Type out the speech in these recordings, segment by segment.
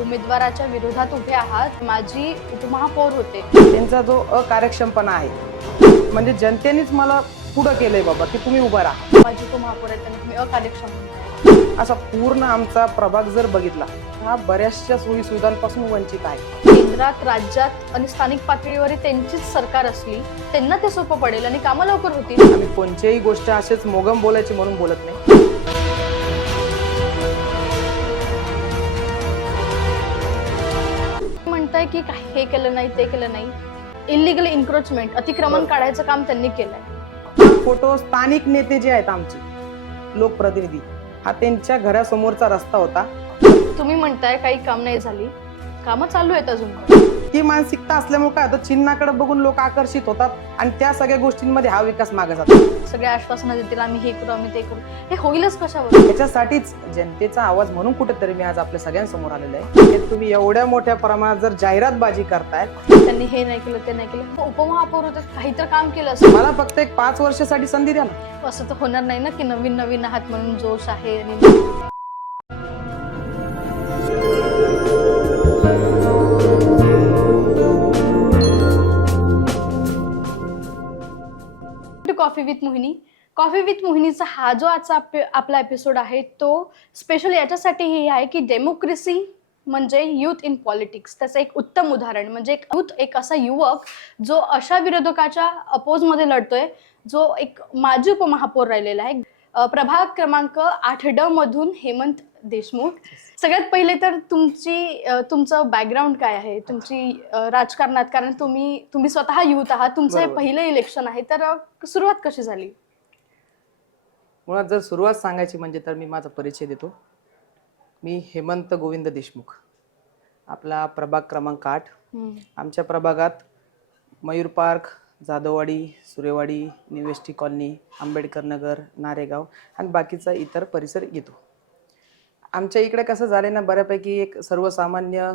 उमेदवाराच्या विरोधात उभे आहात. माजी उपमहापौर होते. त्यांचा जो अकार्यक्षमपणा आहे, म्हणजे जनतेनेच मला पुढं केलंय बाबा की तुम्ही उभा राहा. माजी उपमहापौर आहेत त्यांना तुम्ही अकार्यक्षम म्हणताय. असा पूर्ण आमचा प्रभाग जर बघितला हा बऱ्याचशा सोयी सुविधांपासून वंचित आहे. केंद्रात, राज्यात आणि स्थानिक पातळीवर त्यांचीच सरकार असली त्यांना ते सोपं पडेल आणि कामं लवकर होतील. आम्ही कोणत्याही गोष्ट असेच मोगम बोलायची म्हणून बोलत नाही. म्हणताय की हे केलं नाही, ते केलं नाही. इलिगल इन्क्रोचमेंट, अतिक्रमण काढायचं काम त्यांनी केलंय. फोटो स्थानिक नेते जे आहेत आमचे लोकप्रतिनिधी, हा त्यांच्या घरासमोरचा रस्ता होता. तुम्ही म्हणताय काही काम नाही झाली, कामं चालू आहेत अजून. ही मानसिकता असल्यामुळे काय होतं, चिन्हाकडे बघून लोक आकर्षित होतात आणि त्या सगळ्या गोष्टींमध्ये हा विकास मागे जातो. सगळे आश्वासनं देतील, आम्ही हे करू, आम्ही ते करू. हे होईलच कशावर? त्याच्यासाठीच जनतेचा आवाज म्हणून कुठेतरी मी आज आपल्या सगळ्यांसमोर आलेलो आहे. की तुम्ही एवढ्या मोठ्या प्रमाणात जर जाहिरातबाजी करताय, त्यांनी हे नाही केलं, ते नाही केलं. उपमहापौर होते, काहीतरी काम केलं असं. मला फक्त एक 5 वर्षासाठी संधी द्या ना. असं तर होणार नाही ना की नवीन नवीन आहात म्हणून जोश आहे. आणि coffee with Mohini. Coffee with मोहिनीचा हा जो आजचा आपला एपिसोड आहे तो स्पेशल याच्यासाठी आहे की डेमोक्रेसी म्हणजे यूथ इन पॉलिटिक्स. त्याचं एक उत्तम उदाहरण म्हणजे एक असा युवक जो अशा विरोधकाच्या अपोजमध्ये लढतोय, जो एक माजी उपमहापौर राहिलेला आहे. प्रभाग क्रमांक 8D मधून हेमंत देशमुख. सगळ्यात पहिले तर तुमचं बॅकग्राऊंड काय आहे, तुमची राजकारणात, कारण तुम्ही स्वतः युथ आहात, तुमचं हे पहिलं इलेक्शन आहे, तर सुरुवात कशी झाली? मुळात जर सुरुवात सांगायची म्हणजे तर मी माझा परिचय देतो. मी हेमंत गोविंद देशमुख, आपला प्रभाग क्रमांक 8. आमच्या प्रभागात मयूर पार्क, जाधववाडी, सुरेवाडी, निवेष्टी कॉलनी, आंबेडकर नगर, नारेगाव आणि बाकीचा इतर परिसर येतो. आमच्या इकडे कसं झालंय ना, बऱ्यापैकी एक सर्वसामान्य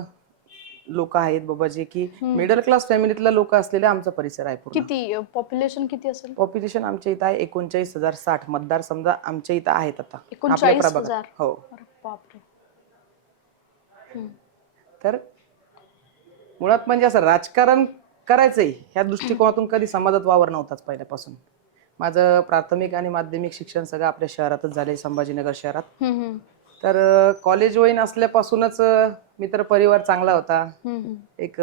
लोक आहेत बाबा, जे की मिडल क्लास फॅमिलीतला लोक असलेला आमचा परिसर आहे. किती पॉप्युलेशन किती असेल? पॉप्युलेशन आमच्या इथं आहे 39,060 मतदार समजा आमच्या इथं आहेत आता. 39,000. हो. बापरे. तर मुळात म्हणजे असं राजकारण करायचंय ह्या दृष्टिकोनातून कधी समाजात वावर नव्हताच पहिल्यापासून. माझं प्राथमिक आणि माध्यमिक शिक्षण सगळं आपल्या शहरातच झालंय, संभाजीनगर शहरात. तर कॉलेज वयीन असल्यापासूनच मित्र परिवार चांगला होता, एक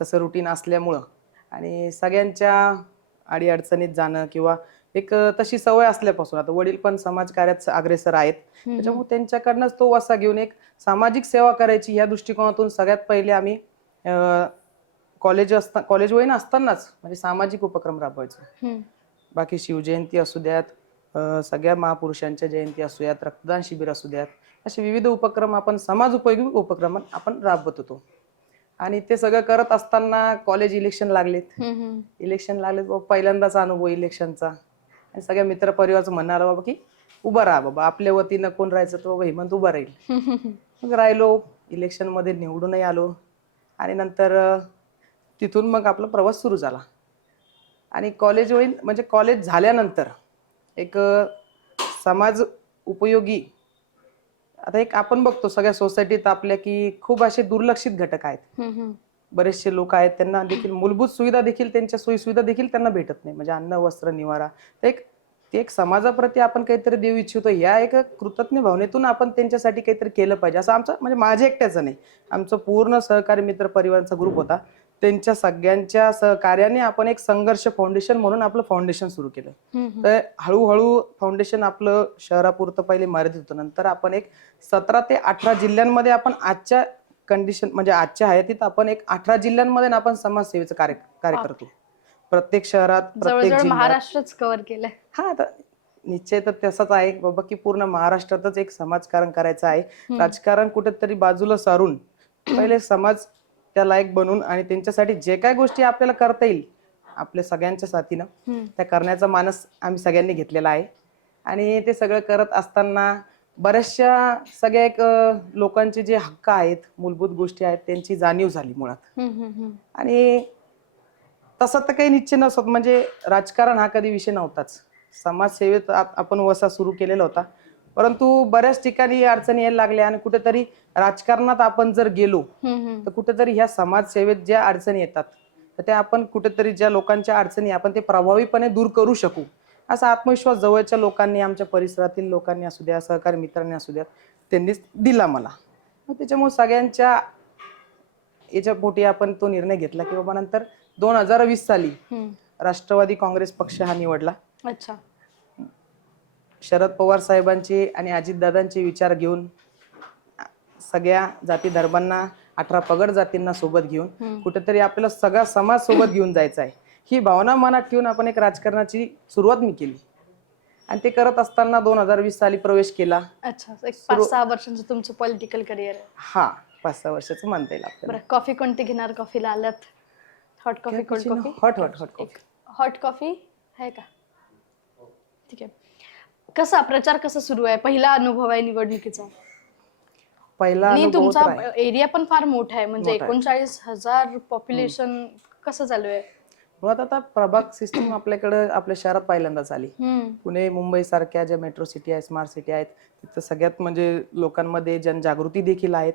तसं रुटीन असल्यामुळं आणि सगळ्यांच्या अडीअडचणीत जाणं किंवा एक तशी सवय असल्यापासून, आता वडील पण समाजकार्यात अग्रेसर आहेत, त्याच्यामुळे त्यांच्याकडनंच तो वसा घेऊन एक सामाजिक सेवा करायची या दृष्टिकोनातून सगळ्यात पहिले आम्ही कॉलेज वयीन असतानाच म्हणजे सामाजिक उपक्रम राबवायचो. बाकी शिवजयंती असू द्यात, सगळ्या महापुरुषांच्या जयंती असू द्यात, रक्तदान शिबिर असू द्यात, असे विविध उपक्रम आपण समाज उपयोगी उपक्रम आपण राबवत होतो. आणि ते सगळं करत असताना कॉलेज इलेक्शन लागलेत पहिल्यांदाचा अनुभव इलेक्शनचा. आणि सगळ्या मित्र परिवाराचं म्हणणं आलं बाबा की उभं राहा बाबा, आपल्या वतीनं कोण राहायचं तो बाबा हेमंत उभा राहील. मग राहिलो, इलेक्शन मध्ये निवडूनही आलो आणि नंतर तिथून मग आपला प्रवास सुरू झाला. आणि कॉलेज होईल म्हणजे कॉलेज झाल्यानंतर एक समाज उपयोगी, आता एक आपण बघतो सगळ्या सोसायटीत आपल्या की खूप असे दुर्लक्षित घटक आहेत. बरेचसे लोक आहेत, त्यांना देखील मूलभूत सुविधा देखील, त्यांच्या सोयी सुविधा देखील त्यांना भेटत नाही, म्हणजे अन्न वस्त्र निवारा. तर एक समाजाप्रती आपण काहीतरी देऊ इच्छितो, या एक कृतज्ञ भावनेतून आपण त्यांच्यासाठी काहीतरी केलं पाहिजे, असं आमचं म्हणजे माझ्या एकट्याचं नाही, आमचं पूर्ण सहकारी मित्र परिवाराचा ग्रुप होता. त्यांच्या सगळ्यांच्या सहकार्याने आपण एक संघर्ष फाउंडेशन म्हणून आपलं फाउंडेशन सुरू केलं. तर हळूहळू फाउंडेशन आपलं शहरापुरतं पहिले मर्यादित होतं, नंतर आपण एक 17 ते 18 जिल्ह्यांमध्ये आपण आजच्या कंडिशन म्हणजे आजच्या हयातीत आपण एक 18 जिल्ह्यांमध्ये आपण समाजसेवेचं कार्य करतो. प्रत्येक शहरात, प्रत्येक जिल्ह्यात महाराष्ट्रच कव्हर केलंय. हा, आता निश्चय तर तसंच आहे बाबा की पूर्ण महाराष्ट्रातच एक समाजकारण करायचं आहे. राजकारण कुठेतरी बाजूला सारून पहिले समाज त्या लायक बनून आणि त्यांच्यासाठी जे काय गोष्टी आपल्याला करता येईल आपल्या सगळ्यांच्या साथीनं त्या करण्याचा मानस आम्ही सगळ्यांनी घेतलेला आहे. आणि ते सगळं करत असताना बऱ्याचशा सगळ्या एक लोकांचे जे हक्क आहेत, मूलभूत गोष्टी आहेत, त्यांची जाणीव झाली मुळात. आणि तसं तर काही निश्चय नसत, म्हणजे राजकारण हा कधी विषय नव्हताच. समाजसेवेत आपण वसा सुरू केलेला होता, परंतु बऱ्याच ठिकाणी अडचणी यायला लागल्या आणि कुठेतरी राजकारणात आपण जर गेलो तर कुठेतरी ह्या समाजसेवेत ज्या अडचणी येतात तर त्या आपण कुठेतरी ज्या लोकांच्या अडचणी आपण ते प्रभावीपणे दूर करू शकू असा आत्मविश्वास जवळच्या लोकांनी, आमच्या परिसरातील लोकांनी असू द्या, सहकारी मित्रांनी असू द्या, त्यांनीच दिला मला. मग त्याच्यामुळे सगळ्यांच्या याच्या पोटी आपण तो निर्णय घेतला की बाबा नंतर 2020 साली राष्ट्रवादी काँग्रेस पक्ष हा निवडला. अच्छा. शरद पवार साहेबांचे आणि अजितदादांचे विचार घेऊन सगळ्या जाती धर्मांना 18 पगड जातींना सोबत घेऊन कुठेतरी आपल्याला सगळा समाज सोबत घेऊन जायचा आहे ही भावना मनात ठेवून आपण एक राजकारणाची सुरुवात मी केली आणि ते करत असताना 2020 साली प्रवेश केला. अच्छा. एक 5-6 वर्षांचं तुमचं पॉलिटिकल करिअर आहे. हा 5-6 वर्षाचं म्हणता येईल आपल्याला. बरं, कॉफी कोणती घेणार? कॉफीला आल्यात hot coffee, cold coffee? Hot coffee. Hot coffee आहे का? ठीक आहे. कसा प्रचार कसा सुरू आहे? पहिला अनुभव आहे निवडणुकीचा. पहिला आणि अनुभव तुमचा तर आहे. एरिया पण फार मोठा आहे, म्हणजे मोठा आहे. 39,000 पॉप्युलेशन. कसं चालू आहे? मुळात आता प्रभाग सिस्टीम आपल्याकडे आपल्या शहरात पहिल्यांदाच आली. पुणे, मुंबई सारख्या ज्या मेट्रो सिटी आहेत, स्मार्ट सिटी आहेत, तिथं सगळ्यात म्हणजे लोकांमध्ये जनजागृती देखील आहेत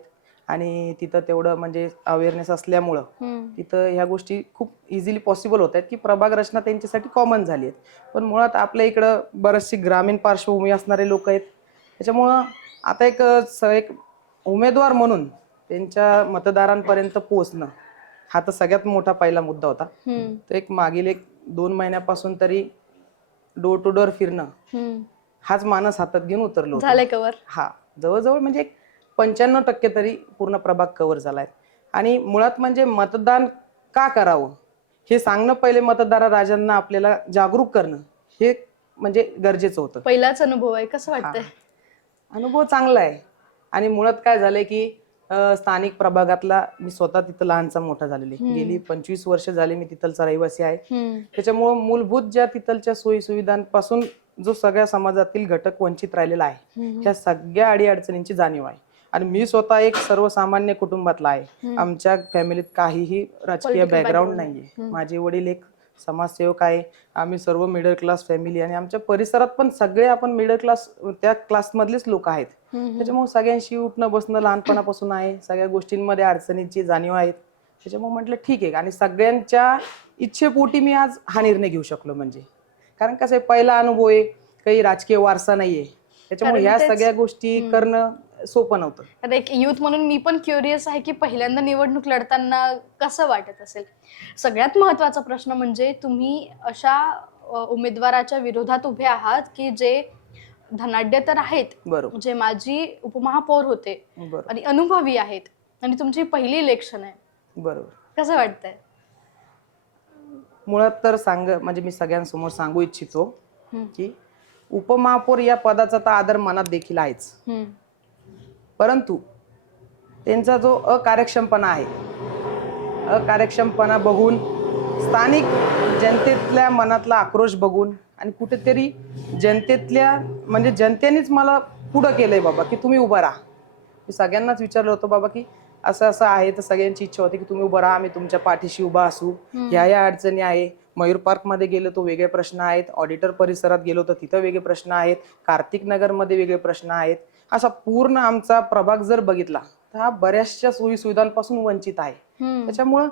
आणि तिथं तेवढं म्हणजे अवेअरनेस असल्यामुळं तिथं ह्या गोष्टी खूप इझिली पॉसिबल होत आहेत की प्रभाग रचना त्यांच्यासाठी कॉमन झाली आहेत. पण मुळात आपल्या इकडं बरेचशी ग्रामीण पार्श्वभूमी असणारे लोक आहेत, त्याच्यामुळं आता एक उमेदवार म्हणून त्यांच्या मतदारांपर्यंत पोहोचणं हा तर सगळ्यात मोठा पहिला मुद्दा होता. तर मागील 2 महिन्यापासून तरी डोर टू डोर फिरणं हाच मानस हातात घेऊन उतरलो झालंय कव्हर. हा जवळजवळ म्हणजे 95% तरी पूर्ण प्रभाग कव्हर झालाय. आणि मुळात म्हणजे मतदान का करावं हे सांगणं, पहिले मतदार राजांना आपल्याला जागरूक करणं हे म्हणजे गरजेचं होतं. पहिलाच अनुभव आहे, कसं वाटतंय? अनुभव चांगला आहे. आणि मुळात काय झालंय की स्थानिक प्रभागातला मी स्वतः तिथं लहानचा मोठा झालेले, गेली 25 वर्ष झाले मी तिथलचा रहिवासी आहे. त्याच्यामुळे मूलभूत ज्या तिथलच्या सोयी सुविधांपासून जो सगळ्या समाजातील घटक वंचित राहिलेला आहे ह्या सगळ्या अडीअडचणींची जाणीव आहे. आणि मी स्वतः एक सर्वसामान्य कुटुंबातला आहे. आमच्या फॅमिलीत काहीही राजकीय बॅकग्राऊंड नाहीये. माझे वडील एक समाजसेवक आहे. आम्ही सर्व मिडल क्लास फॅमिली आणि आमच्या परिसरात पण सगळे आपण मिडल क्लास त्या क्लास मधलेच लोक आहेत. त्याच्यामुळे सगळ्यांशी उठणं बसणं लहानपणापासून आहे. सगळ्या गोष्टींमध्ये अडचणीची जाणीव आहे. त्याच्यामुळे म्हटलं ठीक आहे. आणि सगळ्यांच्या इच्छेपोटी मी आज हा निर्णय घेऊ शकलो. म्हणजे कारण कसं आहे, पहिला अनुभव आहे, काही राजकीय वारसा नाहीये, त्याच्यामुळे ह्या सगळ्या गोष्टी करणं सोपं नव्हतं. आता एक युथ म्हणून मी पण क्युरियस आहे की पहिल्यांदा निवडणूक लढताना कसं वाटत असेल. सगळ्यात महत्वाचा प्रश्न म्हणजे तुम्ही अशा उमेदवाराच्या विरोधात उभे आहात की जे धनाढ्य तर आहेत, बरोबर, जे माजी उपमहापौर होते आणि अनुभवी आहेत, आणि तुमची पहिली इलेक्शन आहे. बरोबर. कसं वाटतंय? मुळात तर म्हणजे मी सगळ्यांसमोर सांगू इच्छितो की उपमहापौर या पदाचा तर आदर मनात देखील आहेच, परंतु त्यांचा जो अकार्यक्षमपणा आहे, अकार्यक्षमपणा बघून, स्थानिक जनतेतल्या मनातला आक्रोश बघून आणि कुठेतरी जनतेतल्या म्हणजे जनतेनेच मला पुढं केलंय बाबा की तुम्ही उभं राहा. मी सगळ्यांनाच विचारलं होतं बाबा की असं असं आहे, तर सगळ्यांची इच्छा होती की तुम्ही उभं राहा, आम्ही तुमच्या पाठीशी उभा असू. ह्या अडचणी आहे. मयूर पार्क मध्ये गेलो तो वेगळे प्रश्न आहेत, ऑडिटर परिसरात गेलो तर तिथं वेगळे प्रश्न आहेत, कार्तिक नगर मध्ये वेगळे प्रश्न आहेत. असा पूर्ण आमचा प्रभाग जर बघितला तर हा बऱ्याचशा सोयी सुविधांपासून वंचित आहे. त्याच्यामुळं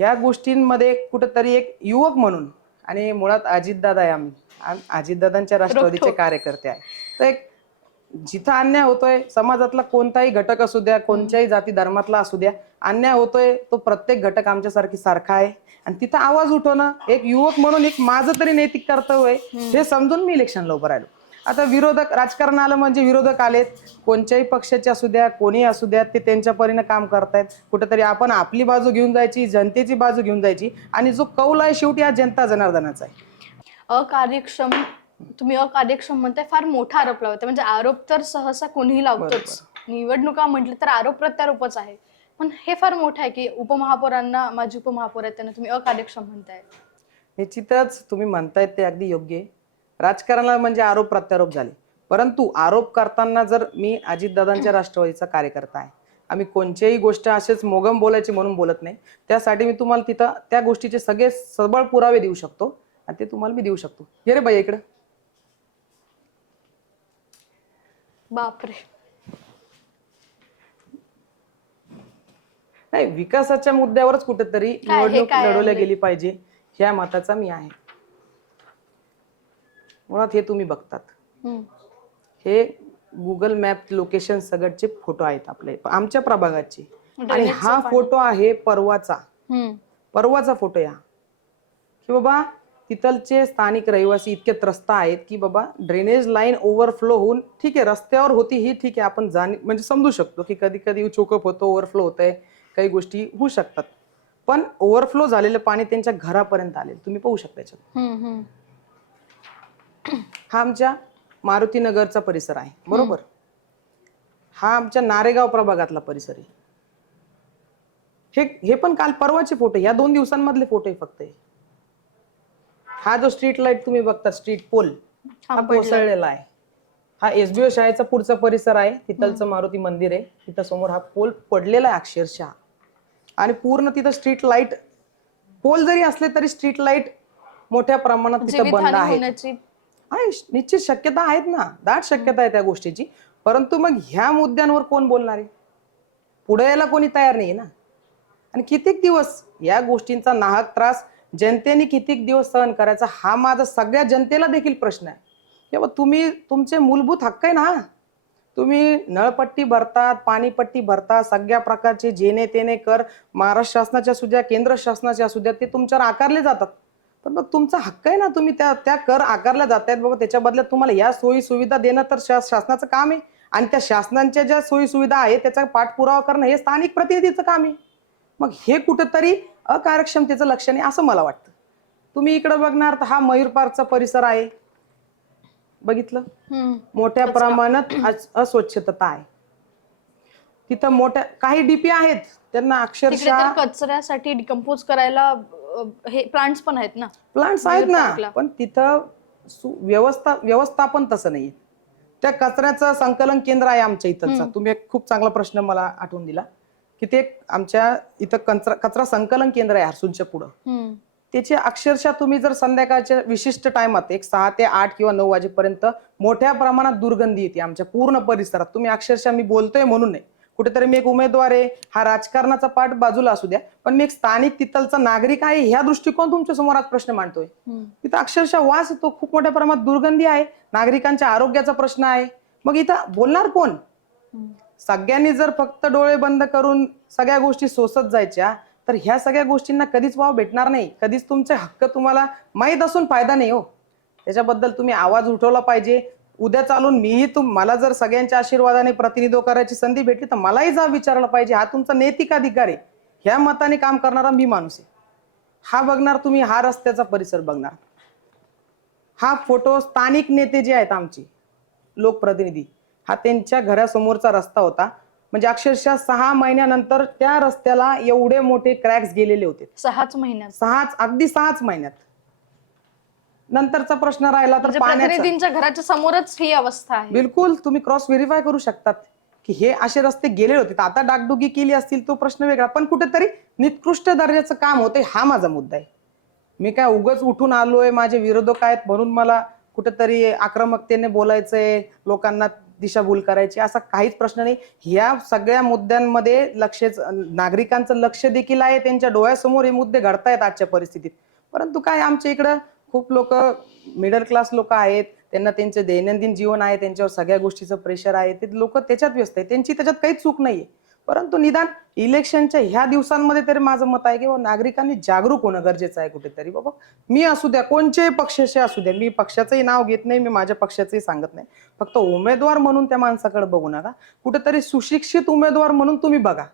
ह्या गोष्टींमध्ये कुठेतरी एक युवक म्हणून, आणि मुळात अजितदादा आहे, आम्ही अजितदादांच्या राष्ट्रवादीचे कार्यकर्ते आहे, तर एक जिथं अन्याय होतोय, समाजातला कोणताही घटक असू द्या, कोणत्याही जाती धर्मातला असू द्या, अन्याय होतोय तो प्रत्येक घटक आमच्यासारखी सारखा आहे. आणि तिथं आवाज उठवणं एक युवक म्हणून एक माझं तरी नैतिक कर्तव्य आहे, हे समजून मी इलेक्शनला उभं राहिलो. आता विरोधक राजकारण आलं म्हणजे विरोधक आलेत, कोणत्याही पक्षाचे असू द्या, कोणी असू द्या, ते त्यांच्या परीने काम करतायत. कुठेतरी आपण आपली बाजू घेऊन जायची, जनतेची बाजू घेऊन जायची, आणि जो कौल आहे शेवटी हा जनता जनार्दनाचा आहे. अकार्यक्षम, तुम्ही अकार्यक्षम म्हणताय, फार मोठा आरोप लावताय. म्हणजे आरोप तर सहसा कोणीही लावतोच, निवडणुका म्हटलं तर आरोप प्रत्यारोपच आहे. पण हे फार मोठं आहे की उपमहापौरांना, माजी उपमहापौर आहेत त्यांना तुम्ही अकार्यक्षम म्हणताय. निश्चितच तुम्ही म्हणतायत ते अगदी योग्य आहे. राजकारणाला म्हणजे आरोप प्रत्यारोप झाले, परंतु आरोप करताना जर मी अजितदादांच्या राष्ट्रवादीचा कार्यकर्ता आहे, आम्ही कोणत्याही गोष्ट असेच मोगम बोलायची म्हणून बोलत नाही. त्यासाठी मी तुम्हाला तिथं त्या गोष्टीचे सगळे सबळ पुरावे देऊ शकतो आणि ते तुम्हाला मी देऊ शकतो. हे रे बाई इकडं बापरे. नाही, विकासाच्या मुद्द्यावरच कुठेतरी काय हे निवडणूक काय लढवल्या आहे? गेली पाहिजे ह्या मताचा मी आहे. मुळात हे तुम्ही बघतात, हम्म. हे गुगल मॅप लोकेशन सगळचे फोटो आहेत आपले आमच्या प्रभागाचे, आणि ड्रेनेजचं हा पाणी. फोटो आहे परवाचा हम्म. फोटो या की बाबा तिथलचे स्थानिक रहिवासी इतके त्रस्त आहेत की बाबा ड्रेनेज लाईन ओव्हरफ्लो होऊन, ठीक आहे रस्त्यावर होती ही, ठीक आहे आपण म्हणजे समजू शकतो की कधी कधी चोकअप होतो, ओव्हरफ्लो होत आहे, काही गोष्टी होऊ शकतात, पण ओव्हरफ्लो झालेलं पाणी त्यांच्या घरापर्यंत आले, तुम्ही पाहू शकता याच्यात. हम्म. हम्म. हा आमच्या मारुती नगरचा परिसर आहे, बरोबर. हा आमच्या नारेगाव प्रभागातला परिसर आहे. हे पण काल परवाचे फोटो, या 2 दिवसांमधले फोटो आहे फक्त हे. हा जो स्ट्रीट लाईट तुम्ही बघता, स्ट्रीट पोल हा कोसळलेला आहे. हा एसबीओ शाळेचा पुढचा परिसर आहे, तिथलचं मारुती मंदिर आहे, तिथं समोर हा पोल पडलेला आहे अक्षरशः. आणि पूर्ण तिथं स्ट्रीट लाईट, पोल जरी असले तरी स्ट्रीट लाईट मोठ्या प्रमाणात तिथं बंद आहे. निश्चित शक्यता आहेत ना, दाट शक्यता आहे त्या गोष्टीची. परंतु मग ह्या मुद्द्यांवर कोण बोलणार आहे? पुढे यायला कोणी तयार नाही ना. आणि कितीक दिवस या गोष्टींचा नाहक त्रास जनतेने कितीक दिवस सहन करायचा, हा माझा सगळ्या जनतेला देखील प्रश्न आहे. किंवा तुम्ही तुमचे मूलभूत हक्क आहे ना, तुम्ही नळपट्टी भरतात, पाणीपट्टी भरतात, सगळ्या प्रकारचे जेने तेने कर महाराष्ट्र शासनाच्या असू द्या, केंद्र शासनाच्या असू द्या, ते तुमच्यावर आकारले जातात. पण मग तुमचा हक्क आहे ना, तुम्ही त्या कर आकारल्या जात आहेत बाबा, त्याच्या बदल्यात तुम्हाला या सोयी सुविधा देणं तर शासनाचं काम आहे. आणि त्या शासनाच्या ज्या सोयी सुविधा आहेत त्याचा पाठपुरावा करणं हे स्थानिक प्रतिनिधीचं काम आहे. मग हे कुठंतरी अकार्यक्षमतेचं लक्षण आहे असं मला वाटतं. तुम्ही इकडे बघणार तर हा मयूर पार्कचा परिसर आहे, बघितलं, मोठ्या प्रमाणात अस्वच्छता आहे. तिथं मोठ्या काही डीपी आहेत, त्यांना अक्षरशः कचऱ्यासाठी डिकम्पोज करायला हे प्लांट्स पण आहेत ना, प्लांट्स आहेत ना, पण तिथं व्यवस्थापन तसं नाही. त्या कचऱ्याचं संकलन केंद्र आहे आमच्या इथलचा. तुम्ही एक खूप चांगला प्रश्न मला आठवून दिला की ते आमच्या इथं कचरा संकलन केंद्र आहे हरसूलच्या पुढं. त्याची अक्षरशः तुम्ही जर संध्याकाळच्या विशिष्ट टायमात 6 ते 8 किंवा 9 वाजेपर्यंत मोठ्या प्रमाणात दुर्गंधी येते आमच्या पूर्ण परिसरात. तुम्ही अक्षरशः, मी बोलतोय म्हणून नाही, कुठेतरी मी एक उमेदवार आहे, हा राजकारणाचा पाठ बाजूला असू द्या, पण मी एक स्थानिक तिथलचा नागरिक आहे, ह्या दृष्टिकोन तुमच्या समोर आज प्रश्न मांडतोय. तिथं अक्षरशः वास येतो, खूप मोठ्या प्रमाणात दुर्गंधी आहे, नागरिकांच्या आरोग्याचा प्रश्न आहे. मग इथं बोलणार कोण? सगळ्यांनी जर फक्त डोळे बंद करून सगळ्या गोष्टी सोसत जायच्या तर ह्या सगळ्या गोष्टींना कधीच वाव भेटणार नाही. कधीच तुमचे हक्क तुम्हाला माहीत असून फायदा नाही हो. त्याच्याबद्दल तुम्ही आवाज उठवला पाहिजे. उद्या चालून मीही मला जर सगळ्यांच्या आशीर्वादाने प्रतिनिधित्व करायची संधी भेटली तर मलाही जा विचारलं पाहिजे. हा तुमचा नैतिक अधिकार आहे. ह्या मताने काम करणारा मी माणूस आहे. हा बघणार तुम्ही, हा रस्त्याचा परिसर बघणार, हा फोटो स्थानिक नेते जे आहेत आमचे लोकप्रतिनिधी, हा त्यांच्या घरासमोरचा रस्ता होता. म्हणजे अक्षरशः 6 महिन्यानंतर त्या रस्त्याला एवढे मोठे क्रॅक्स गेलेले होते. 6 महिन्यात, अगदी 6 महिन्यात. नंतरचा प्रश्न राहिला तर प्रतिनिधींच्या घराच्या समोरच ही अवस्था आहे. बिलकुल, तुम्ही क्रॉस व्हेरीफाय करू शकतात की हे असे रस्ते गेलेले होते. आता डागडुगी केली असतील तो प्रश्न वेगळा, पण कुठेतरी निकृष्ट दर्जाचं काम होते, हा माझा मुद्दा आहे. मी काय उगाच उठून आलोय, माझे विरोधक आहेत म्हणून मला कुठेतरी आक्रमकतेने बोलायचंय, लोकांना दिशाभूल करायची, असा काहीच प्रश्न नाही. ह्या सगळ्या मुद्द्यांमध्ये नागरिकांचं लक्ष देखील आहे. त्यांच्या डोळ्यासमोर हे मुद्दे घडतायत आजच्या परिस्थितीत. परंतु काय, आमच्या इकडं खूप लोक मिडल क्लास लोक आहेत, त्यांना त्यांचे दैनंदिन जीवन आहे, त्यांच्यावर सगळ्या गोष्टीचं प्रेशर आहे, ते लोक त्याच्यात व्यस्त आहेत, त्यांची त्याच्यात काहीच चूक नाहीये. परंतु निदान इलेक्शनच्या ह्या दिवसांमध्ये तरी माझं मत आहे की नागरिकांनी जागरूक होणं गरजेचं आहे कुठेतरी. बाबा मी असू द्या, कोणत्याही पक्षाचे असू द्या, मी पक्षाचंही नाव घेत नाही, मी माझ्या पक्षाचंही सांगत नाही, फक्त उमेदवार म्हणून त्या माणसाकडे बघू नका, कुठेतरी सुशिक्षित उमेदवार म्हणून तुम्ही बघा.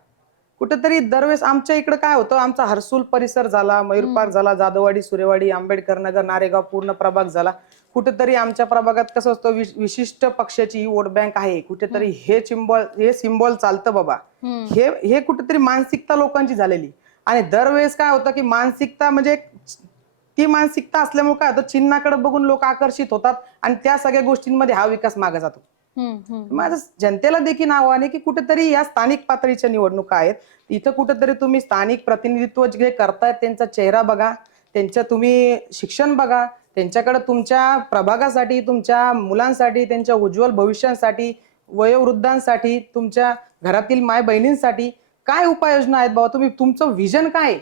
कुठेतरी दरवेळेस आमच्या इकडे काय होतं, आमचा हरसूल परिसर झाला, मयूर पार्क झाला, जाधववाडी, सुरेवाडी, आंबेडकर नगर, नारेगाव पूर्ण प्रभाग झाला. कुठेतरी आमच्या प्रभागात कसं असतं, विशिष्ट पक्षाची ही वोट बँक आहे, कुठेतरी हे सिम्बॉल चालतं बाबा, हे कुठेतरी मानसिकता लोकांची झालेली. आणि दरवेळेस काय होतं की मानसिकता म्हणजे ती मानसिकता असल्यामुळे काय होतं, चिन्हाकडे बघून लोक आकर्षित होतात आणि त्या सगळ्या गोष्टींमध्ये हा विकास मागे जातो. माझं जनतेला देखील आव्हान आहे की कुठेतरी या स्थानिक पातळीच्या निवडणुका आहेत, इथं कुठेतरी तुम्ही स्थानिक प्रतिनिधित्व जे करतायत त्यांचा चेहरा बघा, त्यांच्या तुम्ही शिक्षण बघा, त्यांच्याकडे तुमच्या प्रभागासाठी, तुमच्या मुलांसाठी, त्यांच्या उज्ज्वल भविष्यासाठी वयोवृद्धांसाठी, तुमच्या घरातील माय बहिणींसाठी काय उपाययोजना आहेत बाबा? तुम्ही तुमचं विजन काय आहे?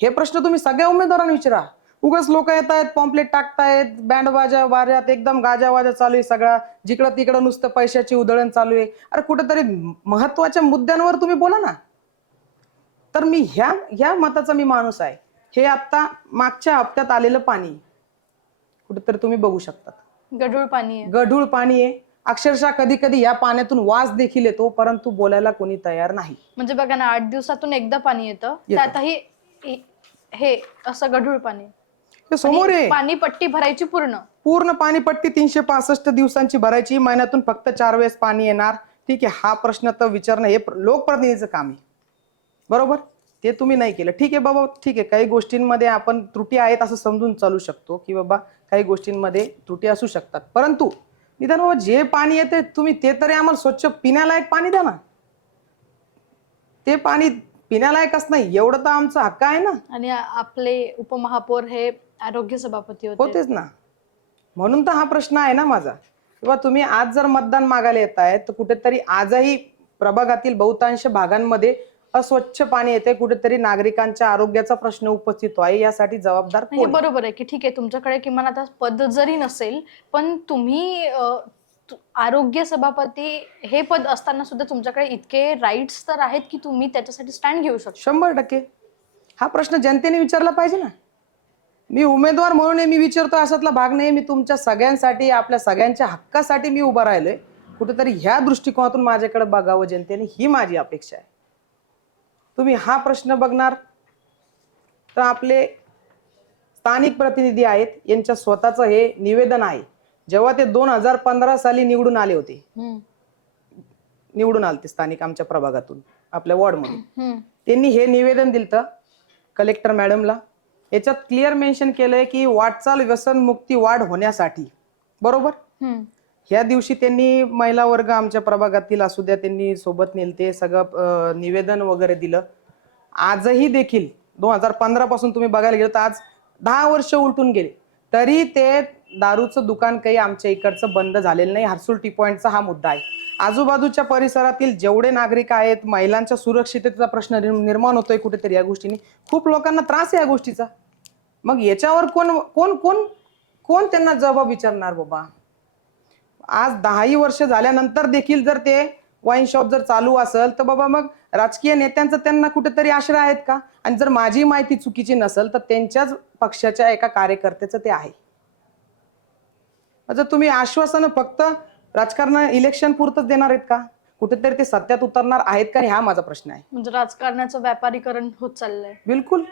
हे प्रश्न तुम्ही सगळ्या उमेदवारांना विचारा. उगाच लोक येत आहेत, पॉम्पलेट टाकतायत, बँड वाजत एकदम गाजा चालू आहे, सगळा जिकडं तिकडं नुसतं पैशाची उधळण चालू आहे. अरे कुठेतरी महत्वाच्या मुद्द्यांवर तुम्ही बोला ना. तर मी ह्या मताचा मी माणूस आहे. हे आता मागच्या हप्त्यात आलेलं पाणी कुठेतरी तुम्ही बघू शकता, गढूळ पाणी आहे. गढूळ पाणी आहे. अक्षरशः कधी कधी या पाण्यातून वास देखील येतो, परंतु बोलायला कोणी तयार नाही. म्हणजे बघा ना, 8 दिवसातून एकदा पाणी येतं, त्यातही हे असं गढूळ पाणी. हे समोर आहे. पाणी पट्टी भरायची पूर्ण पाणीपट्टी 365 दिवसांची भरायची, महिन्यातून फक्त 4 वेळेस पाणी येणार. ठीक आहे, हा प्रश्न तर विचारणं हे लोकप्रतिनिधीचं काम आहे, बरोबर? ते तुम्ही नाही केलं. ठीक आहे बाबा, ठीक आहे, काही गोष्टींमध्ये आपण त्रुटी आहेत असं समजून चालू शकतो, की बाबा काही गोष्टींमध्ये त्रुटी असू शकतात, परंतु निदान बाबा जे पाणी येते तुम्ही ते तरी आम्हाला स्वच्छ पिण्यालायक पाणी द्या ना. ते पाणी पिण्यालायकच नाही एवढं तर आमचा हक्क आहे ना. आणि आपले उपमहापौर हे आरोग्य सभापती होतेच ना. म्हणून तर हा प्रश्न आहे ना माझा, किंवा तुम्ही आज जर मतदान मागायला येत आहे तर कुठेतरी आजही प्रभागातील बहुतांश भागांमध्ये अस्वच्छ पाणी येते, कुठेतरी नागरिकांच्या आरोग्याचा प्रश्न उपस्थित आहे. यासाठी जबाबदार हे बरोबर आहे की ठीक आहे, तुमच्याकडे किमान आता पद जरी नसेल, पण तुम्ही आरोग्य सभापती हे पद असताना सुद्धा तुमच्याकडे इतके राईट्स तर आहेत की तुम्ही त्याच्यासाठी स्टँड घेऊ शकता. 100%. हा प्रश्न जनतेने विचारला पाहिजे ना. मी उमेदवार म्हणून मी विचारतो असातला भाग नाही. मी तुमच्या सगळ्यांसाठी, आपल्या सगळ्यांच्या हक्कासाठी मी उभा राहिलोय. कुठेतरी ह्या दृष्टिकोनातून माझ्याकडे बघावं जनतेने, ही माझी अपेक्षा आहे. तुम्ही हा प्रश्न बघणार तर आपले स्थानिक प्रतिनिधी आहेत, यांच्या स्वतःचं हे निवेदन आहे. जेव्हा ते 2015 साली निवडून आले होते, निवडून आले स्थानिक आमच्या प्रभागातून, आपल्या वॉर्डमधून, त्यांनी हे निवेदन दिलं कलेक्टर मॅडमला. याच्यात क्लिअर मेन्शन केलंय की वाटचाल व्यसनमुक्ती वाढ होण्यासाठी, बरोबर? ह्या दिवशी त्यांनी महिला वर्ग आमच्या प्रभागातील असू द्या, त्यांनी सोबत नेलते, सगळं निवेदन वगैरे दिलं. आजही देखील 2015 पासून तुम्ही बघायला गेलं तर आज 10 वर्ष उलटून गेले, तरी ते दारूचं दुकान काही आमच्या इकडचं बंद झालेलं नाही. हर्सुल टी पॉइंटचा हा मुद्दा आहे. आजूबाजूच्या परिसरातील जेवढे नागरिक आहेत, महिलांच्या सुरक्षिततेचा प्रश्न निर्माण होतोय कुठेतरी या गोष्टीने. खूप लोकांना त्रास आहे या गोष्टीचा. मग याच्यावर कोण कोण कोण कोण त्यांना जबाब विचारणार बाबा? आज 10 वर्ष झाल्यानंतर देखील जर ते वाईन शॉप जर चालू असेल तर बाबा मग राजकीय नेत्यांचा त्यांना कुठेतरी आश्रय आहेत का? आणि जर माझी माहिती चुकीची नसेल तर त्यांच्याच पक्षाच्या एका कार्यकर्त्याचं ते आहे. जर तुम्ही आश्वासन फक्त राजकारण इलेक्शन पुरतच देणार आहेत का? कुठेतरी ते सत्यात उतरणार आहेत का? हा माझा प्रश्न आहे. म्हणजे राजकारणाचं व्यापारीकरण होत चाललंय. बिलकुल.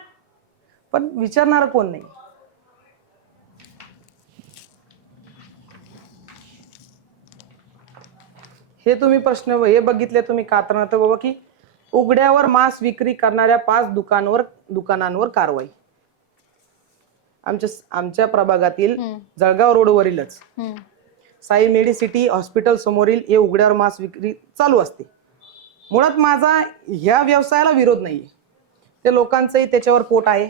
पण विचारणार कोण नाही. हे तुम्ही प्रश्न हे बघितले तुम्ही कात्रणात बाबा की उघड्यावर मांस विक्री करणाऱ्या 5 दुकानांवर कारवाई. आमच्या प्रभागातील जळगाव रोडवरीलच साई मेडिसिटी हॉस्पिटल समोरील हे उघड्यावर मांस विक्री चालू असते. मुळात माझा ह्या व्यवसायाला विरोध नाहीये. ते लोकांचंही त्याच्यावर पोट आहे,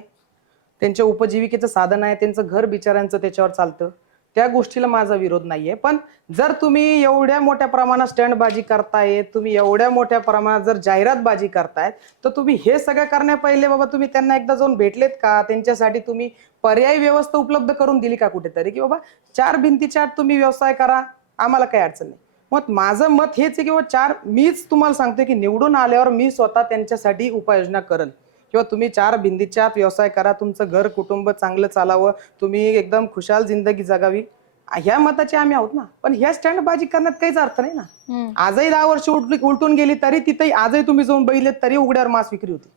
त्यांच्या उपजीविकेचं साधन आहे, त्यांचं घर बिचाऱ्यांचं त्याच्यावर चालतं, त्या गोष्टीला माझा विरोध नाहीये. पण जर तुम्ही एवढ्या मोठ्या प्रमाणात स्टँडबाजी करताय, तुम्ही एवढ्या मोठ्या प्रमाणात जर जाहिरातबाजी करतायत, तर तुम्ही हे सगळं करण्या पहिले बाबा तुम्ही त्यांना एकदा जाऊन भेटलेत का? त्यांच्यासाठी तुम्ही पर्यायी व्यवस्था उपलब्ध करून दिली का कुठेतरी? की बाबा 4 भिंतीच्या आत तुम्ही व्यवसाय करा, आम्हाला काही अडचण नाही. मग माझं मत हेच आहे की मीच तुम्हाला सांगतोय की निवडून आल्यावर मी स्वतः त्यांच्यासाठी उपाययोजना करेन. किंवा तुम्ही 4 भिंतीच्या आत व्यवसाय करा, तुमचं घर कुटुंब चांगलं चालावं, तुम्ही एकदम खुशाल जिंदगी जगावी, ह्या मताचे आम्ही आहोत ना. पण ह्या स्टँडबाजी करण्यात काहीच अर्थ नाही ना. आजही 10 वर्ष उलटून गेली तरी तिथे आजही तुम्ही जाऊन बघितले तरी उघड्यावर मांस विक्री होती.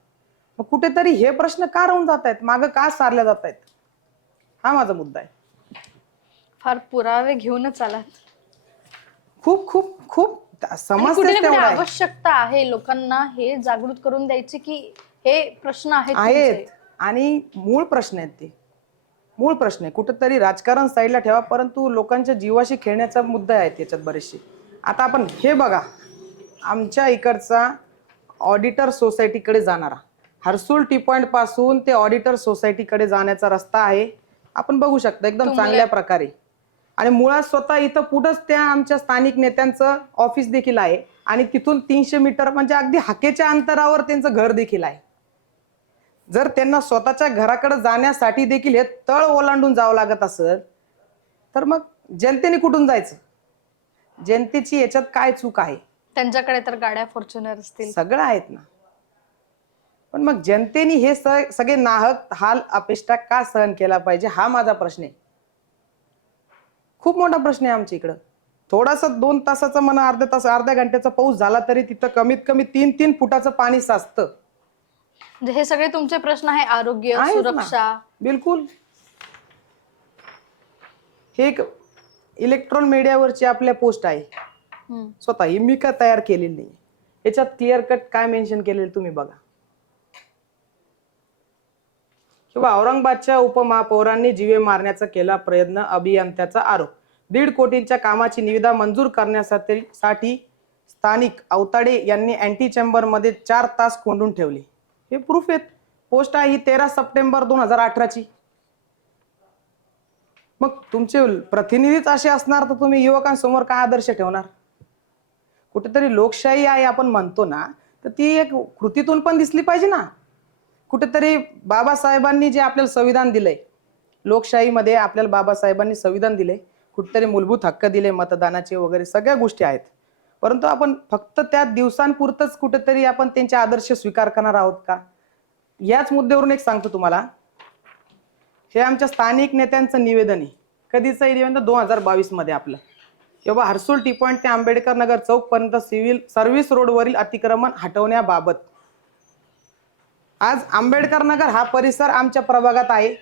मग कुठेतरी हे प्रश्न का राहून जात आहेत, मागं का सारल्या जात आहेत, हा माझा मुद्दा आहे. फार पुरावे घेऊनच आलात. खूप खूप खूप समस्या आवश्यकता आहे लोकांना हे जागृत करून द्यायची की हे प्रश्न आहेत आणि मूळ प्रश्न आहेत. ते मूळ प्रश्न आहे. कुठेतरी राजकारण साईडला ठेवा, परंतु लोकांच्या जीवाशी खेळण्याचा मुद्दा आहे त्याच्यात बरेचसे. आता आपण हे बघा, आमच्या इकडचा ऑडिटर सोसायटीकडे जाणारा हर्सुल टी पॉइंट पासून ते ऑडिटर सोसायटीकडे जाण्याचा रस्ता आहे. आपण बघू शकता एकदम चांगल्या प्रकारे आणि मुळात स्वतः इथं पुढंच त्या आमच्या स्थानिक नेत्यांचं ऑफिस देखील आहे आणि तिथून 300 मीटर म्हणजे अगदी हाकेच्या अंतरावर त्यांचं घर देखील आहे. जर त्यांना स्वतःच्या घराकडे जाण्यासाठी देखील हे तळ ओलांडून जावं लागत असेल तर मग जनतेने कुठून जायचं? जनतेची याच्यात काय चूक आहे? त्यांच्याकडे तर गाड्या फॉर्च्युनर असतील, सगळं आहेत ना. पण मग जनतेने हे सगळे नाहक हाल अपेष्टा का सहन केला पाहिजे हा माझा प्रश्न आहे. खूप मोठा प्रश्न आहे आमच्या इकडं. थोडासा 2 तासाचा म्हणा अर्ध्या घंट्याचा पाऊस झाला तरी तिथं कमीत कमी 3-3 फुटाचं पाणी साचतं. म्हणजे हे सगळे तुमचे प्रश्न आहे, आरोग्य, आहेच ना. सुरक्षा. बिलकुल. हे एक इलेक्ट्रॉन मीडियावरची आपल्या पोस्ट आहे, स्वतः ही मी का तयार केलेली नाही. याच्यात क्लिअर कट काय मेन्शन केलेलं तुम्ही बघा. किंवा औरंगाबादच्या उपमहापौरांनी जीवे मारण्याचा केला प्रयत्न, अभियंत्याचा आरोप. 1.5 कोटींच्या कामाची निविदा मंजूर करण्यासाठी स्थानिक अवताडे यांनी अँटी चेंबर मध्ये 4 तास कोंडून ठेवले. हे प्रूफ आहेत. पोस्ट आहे ही 13 सप्टेंबर 2018ची. मग तुमचे प्रतिनिधीच असे असणार तर तुम्ही युवकांसमोर काय आदर्श ठेवणार? कुठेतरी लोकशाही आहे आपण म्हणतो ना, तर ती एक कृतीतून पण दिसली पाहिजे ना. कुठेतरी बाबासाहेबांनी जे आपल्याला संविधान दिलंय, लोकशाहीमध्ये आपल्याला बाबासाहेबांनी संविधान दिले, कुठेतरी मूलभूत हक्क दिले, मतदानाचे वगैरे सगळ्या गोष्टी आहेत. परंतु आपण फक्त त्या दिवसांपुरतच कुठेतरी आपण त्यांचे आदर्श स्वीकार करणार आहोत का? याच मुद्द्यावरून एक सांगतो तुम्हाला. हे आमच्या स्थानिक नेत्यांचं निवेदन आहे. कधीचं आहे निवेदन? 2022 मध्ये आपलं. किंवा हर्सुल टी पॉइंट ते आंबेडकर नगर चौक पर्यंत सिव्हिल सर्व्हिस रोडवरील अतिक्रमण हटवण्याबाबत. आज आंबेडकर नगर हा परिसर आमच्या प्रभागात आहे.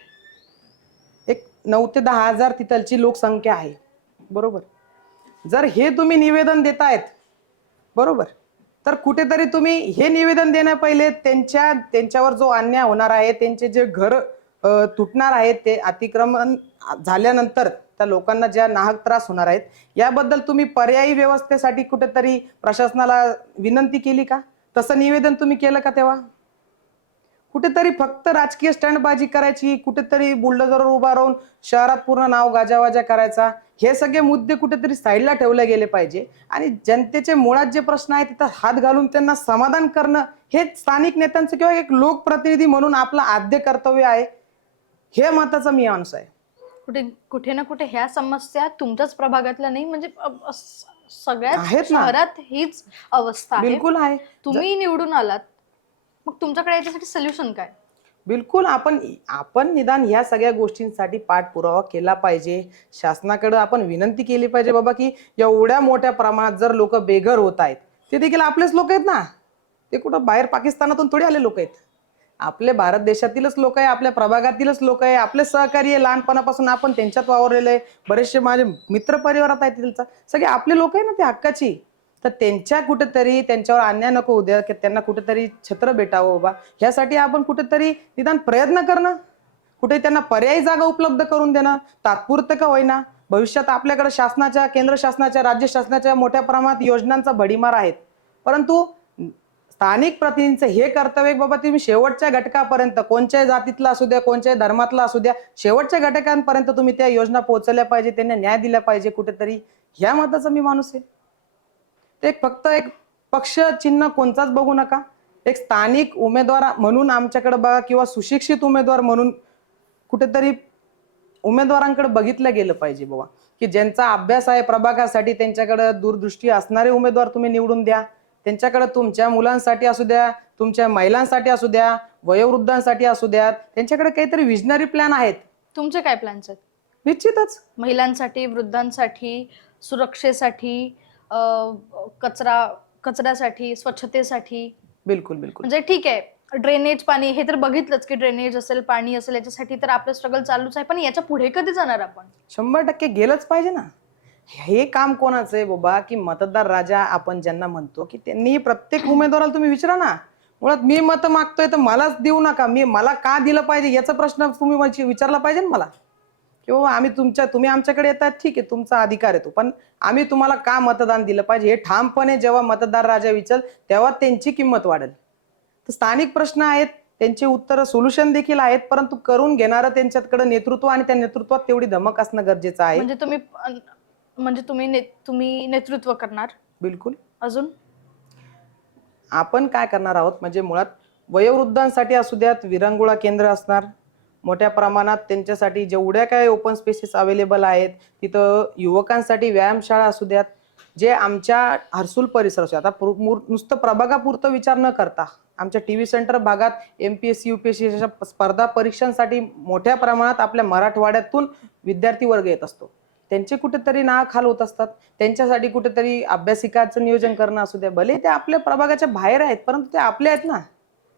एक 9 ते 10 हजार तिथलची लोकसंख्या आहे, बरोबर. जर हे तुम्ही निवेदन देतायत, बरोबर, तर कुठेतरी तुम्ही हे निवेदन देण्या पहिले त्यांच्यावर जो अन्याय होणार आहे, त्यांचे जे घर तुटणार आहेत, ते अतिक्रमण झाल्यानंतर त्या लोकांना ज्या नाहक त्रास होणार आहेत, याबद्दल तुम्ही पर्यायी व्यवस्थेसाठी कुठेतरी प्रशासनाला विनंती केली का? तसं निवेदन तुम्ही केलं का तेव्हा? कुठेतरी फक्त राजकीय स्टंटबाजी करायची, कुठेतरी बुलडोझरवर उभा राहून शहरात पूर्ण नाव गाजावाजा करायचा, हे सगळे मुद्दे कुठेतरी साईडला ठेवले गेले पाहिजे. आणि जनतेचे मुळात जे प्रश्न आहेत तिथं हात घालून त्यांना समाधान करणं हे स्थानिक नेत्यांचं किंवा एक लोकप्रतिनिधी म्हणून आपलं आद्य कर्तव्य आहे. हे मताचा मी माणूस आहे. कुठे ना कुठे ह्या समस्या तुमच्याच प्रभागातल्या नाही, म्हणजे सगळ्याच आहेत ना. शहरात हीच अवस्था आहे. बिलकुल आहे. तुम्ही निवडून आलात, मग तुमच्याकडे याच्यासाठी सोल्युशन काय? बिलकुल आपण निदान ह्या सगळ्या गोष्टींसाठी पाठपुरावा केला पाहिजे. शासनाकडे आपण विनंती केली पाहिजे बाबा की एवढ्या मोठ्या प्रमाणात जर लोक बेघर होत आहेत, ते देखील आपलेच लोक आहेत ना. ते कुठं बाहेर पाकिस्तानातून थोडी आले लोक आहेत. आपले भारत देशातीलच लोक आहे, आपल्या प्रभागातीलच लोक आहे, आपले सहकारी आहे. लहानपणापासून आपण त्यांच्यात वावरलेले आहे. बरेचसे माझे मित्र परिवारात आहेत तिथलचा, सगळे आपले लोक आहे ना, ते हक्काची. तर कुठेतरी त्यांच्यावर अन्याय नको होऊ द्या, की त्यांना कुठेतरी छत्र भेटावं बाबा, ह्यासाठी आपण कुठेतरी निदान प्रयत्न करणं, कुठे त्यांना पर्यायी जागा उपलब्ध करून देणं, तात्पुरतं का होईना. भविष्यात आपल्याकडे शासनाच्या, केंद्र शासनाच्या, राज्य शासनाच्या मोठ्या प्रमाणात योजनांचा भडीमार आहेत. परंतु स्थानिक प्रतिनिधींचं हे कर्तव्य बाबा, तुम्ही शेवटच्या घटकापर्यंत, कोणत्याही जातीतला असू द्या, कोणत्याही धर्मातला असू द्या, शेवटच्या घटकांपर्यंत तुम्ही त्या योजना पोहोचवल्या पाहिजे, त्यांना न्याय दिला पाहिजे. कुठेतरी ह्या मताचा मी माणूस आहे. ते फक्त एक पक्ष चिन्ह कोणताच बघू नका. एक स्थानिक उमेदवार म्हणून आमच्याकडे बघा, किंवा सुशिक्षित उमेदवार म्हणून कुठेतरी उमेदवारांकडे बघितलं गेलं पाहिजे बाबा, की ज्यांचा अभ्यास आहे प्रभागासाठी, त्यांच्याकडे दूरदृष्टी असणारे उमेदवार तुम्ही निवडून द्या. त्यांच्याकडे तुमच्या मुलांसाठी असू द्या, तुमच्या महिलांसाठी असू द्या, वयोवृद्धांसाठी असू द्या, त्यांच्याकडे काहीतरी विजनरी प्लॅन आहेत. तुमचे काय प्लॅन्स आहेत? निश्चितच महिलांसाठी, वृद्धांसाठी, सुरक्षेसाठी, कचऱ्यासाठी, स्वच्छतेसाठी. बिलकुल बिलकुल. म्हणजे ठीक आहे, ड्रेनेज, पाणी हे तर बघितलंच की ड्रेनेज असेल, पाणी असेल, याच्यासाठी तर आपलं स्ट्रगल चालूच आहे. पण याच्या पुढे कधी जाणार आपण? 100% गेलंच पाहिजे ना. हे काम कोणाचं आहे बाबा, की मतदार राजा आपण ज्यांना म्हणतो, की त्यांनी प्रत्येक उमेदवाराला तुम्ही विचारा ना, मुळात मी मत मागतोय तर मलाच देऊ नका, मला का दिलं पाहिजे याचा प्रश्न तुम्ही विचारला पाहिजे ना मला. किंवा तुम्ही आमच्याकडे येतात, ठीक आहे, तुमचा अधिकार आहे तो, पण आम्ही तुम्हाला का मतदान दिलं पाहिजे हे ठामपणे जेव्हा मतदार राजा विचार, तेव्हा त्यांची किंमत वाढेल. तर स्थानिक प्रश्न आहेत, त्यांची उत्तर सोल्युशन देखील आहेत, परंतु करून घेणारं त्यांच्याकडे नेतृत्व आणि त्या नेतृत्वात तेवढी धमक असणं गरजेचं आहे. तुम्ही नेतृत्व करणार. बिलकुल. अजून आपण काय करणार आहोत म्हणजे मुळात वयोवृद्धांसाठी असू द्यात, विरंगुळा केंद्र असणार मोठ्या प्रमाणात, त्यांच्यासाठी जेवढ्या काय ओपन स्पेसेस अवेलेबल आहेत, तिथं युवकांसाठी व्यायामशाळा असू द्यात, जे आमच्या हर्सुल परिसर असू आता नुसतं प्रभागापुरतं विचार न करता आमच्या टीव्ही सेंटर भागात MPSC UPSC अशा स्पर्धा परीक्षांसाठी मोठ्या प्रमाणात आपल्या मराठवाड्यातून विद्यार्थी वर्ग येत असतो. त्यांचे कुठेतरी नाखाल होत असतात. त्यांच्यासाठी कुठेतरी अभ्यासिकाचं नियोजन करणं असू द्या, भले ते आपल्या प्रभागाच्या बाहेर आहेत परंतु ते आपले आहेत ना.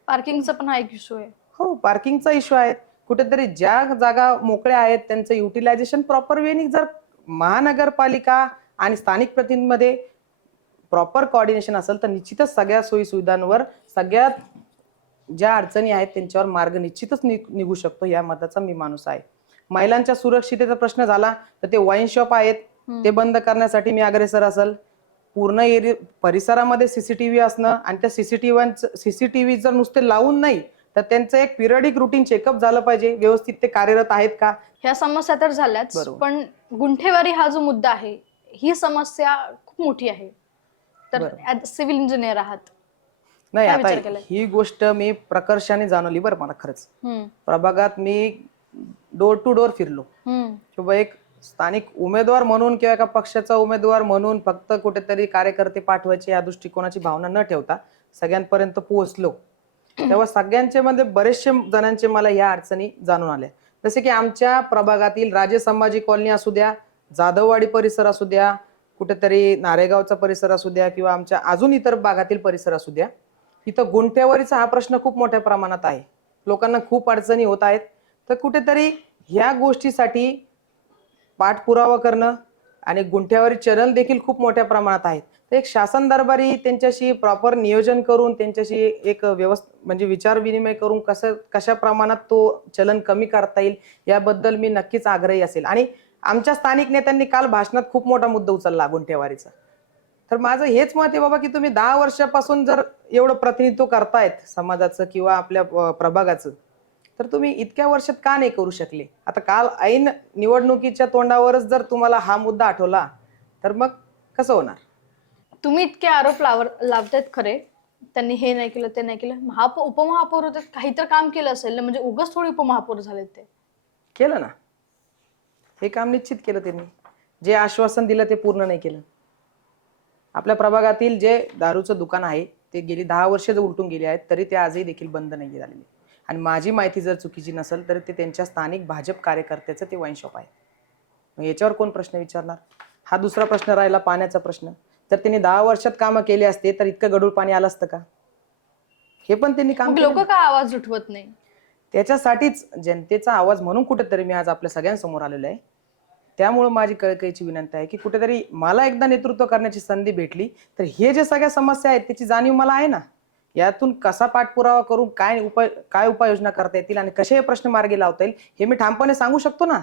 पार्किंगचा पण हा एक इश्यू आहे. हो, पार्किंगचा इश्यू आहे. कुठेतरी ज्या जागा मोकळ्या आहेत त्यांचं युटिलायझेशन प्रॉपर वेनी जर महानगरपालिका आणि स्थानिक प्रतिनिधींमध्ये प्रॉपर कोऑर्डिनेशन असेल तर निश्चितच सगळ्या सोयी सुविधांवर, सगळ्यात ज्या अडचणी आहेत त्यांच्यावर मार्ग निश्चितच निघू शकतो, या मताचा मी माणूस आहे. महिलांच्या सुरक्षितेचा प्रश्न झाला तर ते वाईन शॉप आहेत ते बंद करण्यासाठी मी अग्रेसर असेल. पूर्ण एरिया परिसरामध्ये सीसीटीव्ही असणं आणि त्या सीसीटीव्ही जर नुसते लावून नाही तर त्यांचं एक पिरियडिक रुटीन चेकअप झालं पाहिजे, व्यवस्थित ते कार्यरत आहेत का. ह्या समस्या तर झाल्याच, पण गुंठेवारी हा जो मुद्दा आहे ही समस्या खूप मोठी आहे. तर सिव्हिल इंजिनियर आहात, नाही आता ही गोष्ट मी प्रकर्षाने जाणवली बरं मला खरंच. प्रभागात मी डोर टू डोर फिरलो किंवा एक स्थानिक उमेदवार म्हणून किंवा एका पक्षाचा उमेदवार म्हणून फक्त कुठेतरी कार्यकर्ते पाठवायचे या दृष्टिकोनाची भावना न ठेवता सगळ्यांपर्यंत पोहोचलो. तेव्हा सगळ्यांचे मध्ये बरेचसे जणांचे मला या अडचणी जाणून आल्या. जसे की आमच्या प्रभागातील राजे संभाजी कॉलनी असू द्या, जाधववाडी परिसर असू द्या, कुठेतरी नारेगावचा परिसर असू द्या किंवा आमच्या अजून इतर भागातील परिसर असू द्या, इथं गुंठेवारीचा हा प्रश्न खूप मोठ्या प्रमाणात आहे. लोकांना खूप अडचणी होत आहेत. तर कुठेतरी ह्या गोष्टीसाठी पाठपुरावा करणं आणि गुंठेवारी चॅनल देखील खूप मोठ्या प्रमाणात आहेत. तर एक शासन दरबारी त्यांच्याशी प्रॉपर नियोजन करून त्यांच्याशी एक म्हणजे विचार विनिमय करून कशा प्रमाणात तो चलन कमी करता येईल याबद्दल मी नक्कीच आग्रही असेल. आणि आमच्या स्थानिक नेत्यांनी काल भाषणात खूप मोठा मुद्दा उचलला गुंठेवारीचा. तर माझं हेच मत आहे बाबा की तुम्ही 10 वर्षापासून जर एवढं प्रतिनिधित्व करतायत समाजाचं किंवा आपल्या प्रभागाचं, तर तुम्ही इतक्या वर्षात का नाही करू शकले. आता काल ऐन निवडणुकीच्या तोंडावरच जर तुम्हाला हा मुद्दा आठवला तर मग कसं होणार. तुम्ही इतके आरोप लावतायत खरे, त्यांनी हे नाही केलं ते नाही केलं, उपमहापौर होते, काही तर काम केलं असेल ना, म्हणजे उगाच थोडी उपमहापौर झाले. ते केलं ना, हे काम निश्चित केलं त्यांनी. जे आश्वासन दिलं ते पूर्ण नाही केलं. आपल्या प्रभागातील जे दारूचं दुकान आहे ते गेली 10 वर्ष जर उलटून गेली आहेत तरी ते आजही देखील बंद नाही झालेले. आणि माझी माहिती जर चुकीची नसेल तर ते त्यांच्या स्थानिक भाजप कार्यकर्त्याचं ते वाईन शॉप आहे. मग याच्यावर कोण प्रश्न विचारणार. हा दुसरा प्रश्न राहिला पाण्याचा प्रश्न. जर त्यांनी 10 वर्षात कामं केले असते तर इतकं गढूळ पाणी आलं असतं का. हे पण त्यांनी काम केलं. लोक का आवाज उठवत नाही. त्याच्यासाठीच जनतेचा आवाज म्हणून कुठेतरी मी आज आपल्या सगळ्यांसमोर आलेलो आहे. त्यामुळे माझी कळकळीची विनंती आहे की कुठेतरी मला एकदा नेतृत्व करण्याची संधी भेटली तर हे जे सगळ्या समस्या आहेत त्याची जाणीव मला आहे ना. यातून कसा पाठपुरावा करून काय उपाययोजना करता येतील आणि कसे हे प्रश्न मार्गी लावता येईल हे मी ठामपणे सांगू शकतो ना.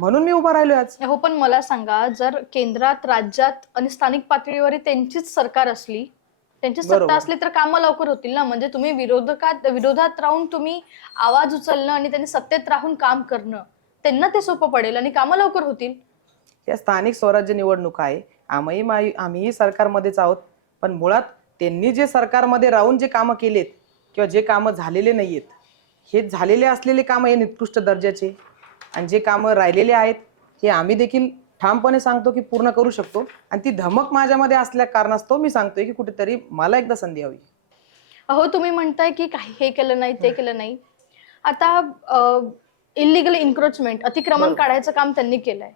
म्हणून मी उभा राहिलो आज. हो, पण मला सांगा, जर केंद्रात, राज्यात आणि स्थानिक पातळीवर त्यांचीच सरकार असली, त्यांची सत्ता असली तर कामं लवकर होतील ना. म्हणजे तुम्ही विरोधात राहून तुम्ही आवाज उचलणं आणि त्यांनी सत्तेत राहून काम करणं, त्यांना ते सोपं पडेल आणि कामं लवकर होतील. या स्थानिक स्वराज्य निवडणूक आहे, आम्हीही सरकारमध्येच आहोत. पण मुळात त्यांनी जे सरकारमध्ये राहून जे कामं केलेत किंवा जे कामं झालेले नाहीयेत, हे झालेले असलेले कामं हे निकृष्ट दर्जाचे, आणि जे कामं राहिलेले आहेत हे आम्ही देखील ठामपणे सांगतो की पूर्ण करू शकतो. आणि ती धमक माझ्यामध्ये असल्या कारणास्तव मी सांगतोय की कुठेतरी मला एकदा संधी हवी. अहो, तुम्ही म्हणताय की काही हे केलं नाही ते केलं नाही. आता इलिगल इन्क्रोचमेंट, अतिक्रमण काढायचं काम त्यांनी केलंय.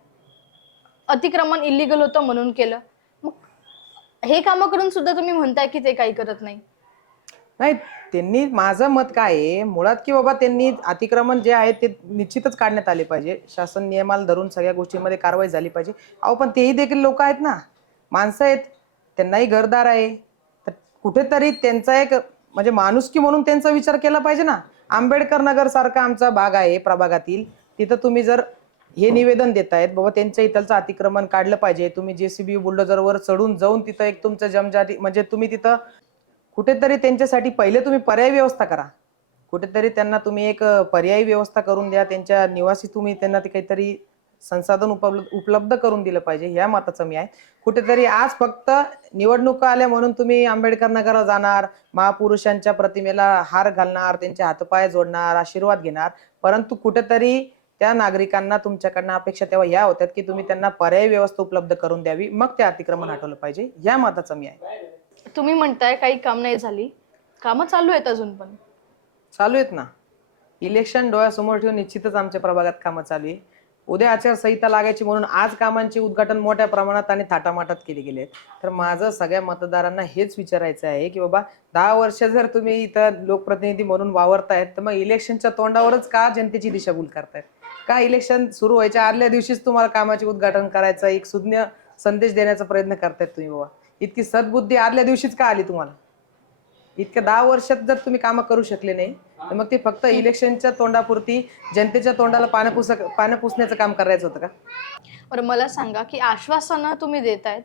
अतिक्रमण इलिगल होतं म्हणून केलं. मग हे काम करून सुद्धा तुम्ही म्हणताय की ते काही करत नाही. नाही, त्यांनी, माझं मत काय आहे मुळात की बाबा त्यांनी अतिक्रमण जे आहे ते निश्चितच काढण्यात आले पाहिजे. शासन नियमाला धरून सगळ्या गोष्टींमध्ये कारवाई झाली पाहिजे. अहो, पण तेही देखील लोक आहेत ना, माणसं आहेत, त्यांनाही घरदार आहे. तर कुठेतरी त्यांचा एक म्हणजे माणुसकी म्हणून त्यांचा विचार केला पाहिजे ना. आंबेडकर नगर सारखा आमचा भाग आहे प्रभागातील, तिथं तुम्ही जर हे निवेदन देतायत बाबा त्यांच्या इथलचं अतिक्रमण काढलं पाहिजे, तुम्ही JCB बुलडोझरवर चढून जाऊन तिथं एक तुमचं जमजाटी म्हणजे तुम्ही तिथं कुठेतरी त्यांच्यासाठी पहिले तुम्ही पर्यायी व्यवस्था करा. कुठेतरी त्यांना तुम्ही एक पर्यायी व्यवस्था करून द्या, त्यांच्या निवासी तुम्ही त्यांना ते काहीतरी संसाधन उपलब्ध करून दिलं पाहिजे, या मताचं मी आहे. कुठेतरी आज फक्त निवडणुका आल्या म्हणून तुम्ही आंबेडकर नगरला जाणार, महापुरुषांच्या प्रतिमेला हार घालणार, त्यांचे हातपाय जोडणार, आशीर्वाद घेणार, परंतु कुठेतरी त्या नागरिकांना तुमच्याकडनं अपेक्षा तेव्हा या होत्यात की तुम्ही त्यांना पर्यायी व्यवस्था उपलब्ध करून द्यावी, मग ते अतिक्रमण हटवलं पाहिजे, या मताचं मी आहे. तुम्ही म्हणताय काही काम नाही झाली, कामं चालू आहेत अजून पण. चालू आहेत ना, इलेक्शन डोळ्यासमोर ठेवून निश्चितच आमच्या प्रभागात कामं चालू आहे. उद्या आचारसंहिता लागायची म्हणून आज कामांचे उद्घाटन मोठ्या प्रमाणात आणि थाटामाटात केले गेले. तर माझं सगळ्या मतदारांना हेच विचारायचं आहे की बाबा 10 वर्ष जर तुम्ही इथं लोकप्रतिनिधी म्हणून वावरतायत तर मग इलेक्शनच्या तोंडावरच का जनतेची दिशाभूल करतायत? का इलेक्शन सुरू व्हायच्या आदल्या दिवशीच तुम्हाला कामाचे उद्घाटन करायचं, एक सुज्ञ संदेश देण्याचा प्रयत्न करतायत तुम्ही? बाबा इतकी सद्बुद्धी आदल्या दिवशीच का आली तुम्हाला? इतक्या 10 वर्षात जर तुम्ही कामं करू शकले नाही तर मग ते फक्त इलेक्शनच्या तोंडापुरती जनतेच्या तोंडाला पानं पुसण्याचं काम करायचं होतं का? बरं मला सांगा की आश्वासनं तुम्ही देतायत,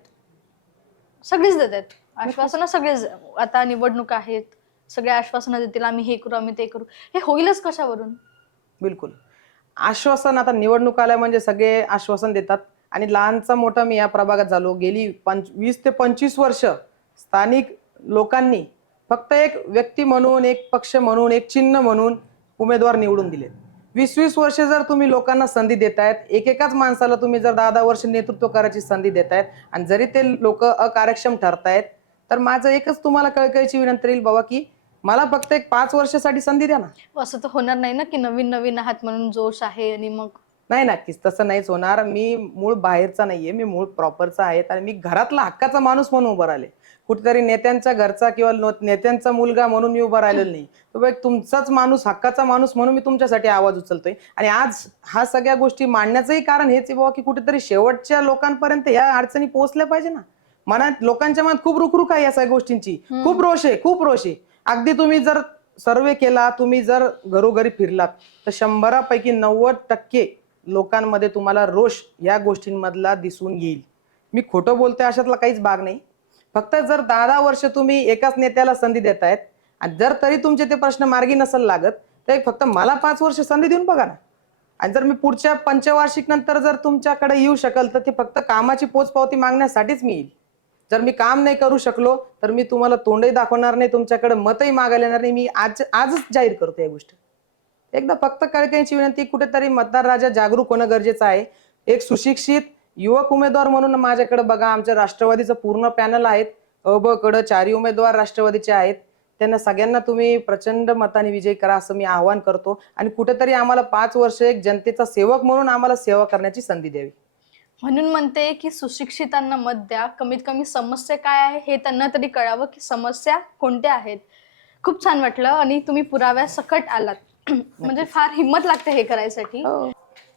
सगळीच देत आहेत आश्वासनं, सगळेच. आता निवडणुका आहेत, सगळे आश्वासनं देतील, आम्ही हे करू आम्ही ते करू, हे होईलच कशावरून? बिलकुल आश्वासन, आता निवडणूक आल्या म्हणजे सगळे आश्वासन देतात. आणि लहानचा मोठा मी या प्रभागात झालो, गेली 20 ते 25 वर्ष स्थानिक लोकांनी फक्त एक व्यक्ती म्हणून, एक पक्ष म्हणून, एक चिन्ह म्हणून उमेदवार निवडून दिले. 20-20 वर्ष जर तुम्ही लोकांना संधी देतायत, एकेकाच माणसाला तुम्ही जर 10-10 वर्ष नेतृत्व करायची संधी देतायत आणि जरी ते लोक अकार्यक्षम ठरतायत, तर माझं एकच तुम्हाला कळकळीची विनंती राहील बाबा की मला फक्त एक 5 वर्षासाठी संधी द्या ना. असं तर होणार नाही ना की नवीन नवीन आहात म्हणून जोश आहे आणि मग. नाही, नक्कीच तसं नाहीच होणार. मी मूळ बाहेरचा नाहीये, मी मूळ प्रॉपरचा आहे आणि मी घरातला हक्काचा माणूस म्हणून उभं राहिले. कुठेतरी नेत्यांच्या घरचा किंवा नेत्यांचा मुलगा म्हणून मी उभा राहिलेलो नाही. तो एक तुमचाच माणूस, हक्काचा माणूस म्हणून मी तुमच्यासाठी आवाज उचलतोय. आणि आज हा सगळ्या गोष्टी मांडण्याचंही कारण हेच आहे बाबा की कुठेतरी शेवटच्या लोकांपर्यंत या अडचणी पोहोचल्या पाहिजे ना. मनात, लोकांच्या मनात खूप रुखरुख आहे या सगळ्या गोष्टींची, खूप रोष आहे, खूप रोष आहे. अगदी तुम्ही जर सर्वे केला, तुम्ही जर घरोघरी फिरलात तर 100पैकी 90% लोकांमध्ये तुम्हाला रोष या गोष्टींमधला दिसून येईल. मी खोटं बोलतोय अशातला काहीच भाग नाही. फक्त जर 10-10 वर्ष तुम्ही एकाच नेत्याला संधी देतायत आणि जर तरी तुमचे ते प्रश्न मार्गी नसेल लागत तर फक्त मला 5 वर्ष संधी देऊन बघा ना. आणि जर मी पुढच्या पंचवार्षिक नंतर जर तुमच्याकडे येऊ शकल तर ते फक्त कामाची पोचपावती मागण्यासाठीच मी येईल. जर मी काम नाही करू शकलो तर मी तुम्हाला तोंडही दाखवणार नाही, तुमच्याकडे मतही मागायला येणार नाही. मी आजच जाहीर करतो या गोष्टी. एकदा फक्त कळकळीची विनंती, कुठेतरी मतदार राजा जागरूक होणं गरजेचं आहे. एक सुशिक्षित युवक उमेदवार म्हणून माझ्याकडे बघा, आमच्या राष्ट्रवादीचं पूर्ण पॅनल आहेत. ब कडे 4 उमेदवार राष्ट्रवादीचे आहेत. त्यांना सगळ्यांना तुम्ही प्रचंड मताने विजयी करा असं मी आवाहन करतो. आणि कुठेतरी आम्हाला 5 वर्ष एक जनतेचा सेवक म्हणून आम्हाला सेवा करण्याची संधी द्यावी. म्हणून म्हणते की सुशिक्षितांना मत द्या, कमीत कमी समस्या काय आहे हे त्यांना तरी कळावं की समस्या कोणत्या आहेत. खूप छान वाटलं आणि तुम्ही पुराव्या सकट आलात. म्हणजे फार हिंमत लागते हे करायसाठी.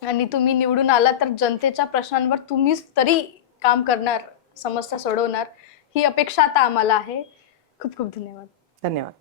आणि तुम्ही निवडून आला तर जनतेच्या प्रश्नांवर तुम्हीच तरी काम करणार, समस्या सोडवणार, ही अपेक्षा आता आम्हाला आहे. खूप खूप धन्यवाद. धन्यवाद.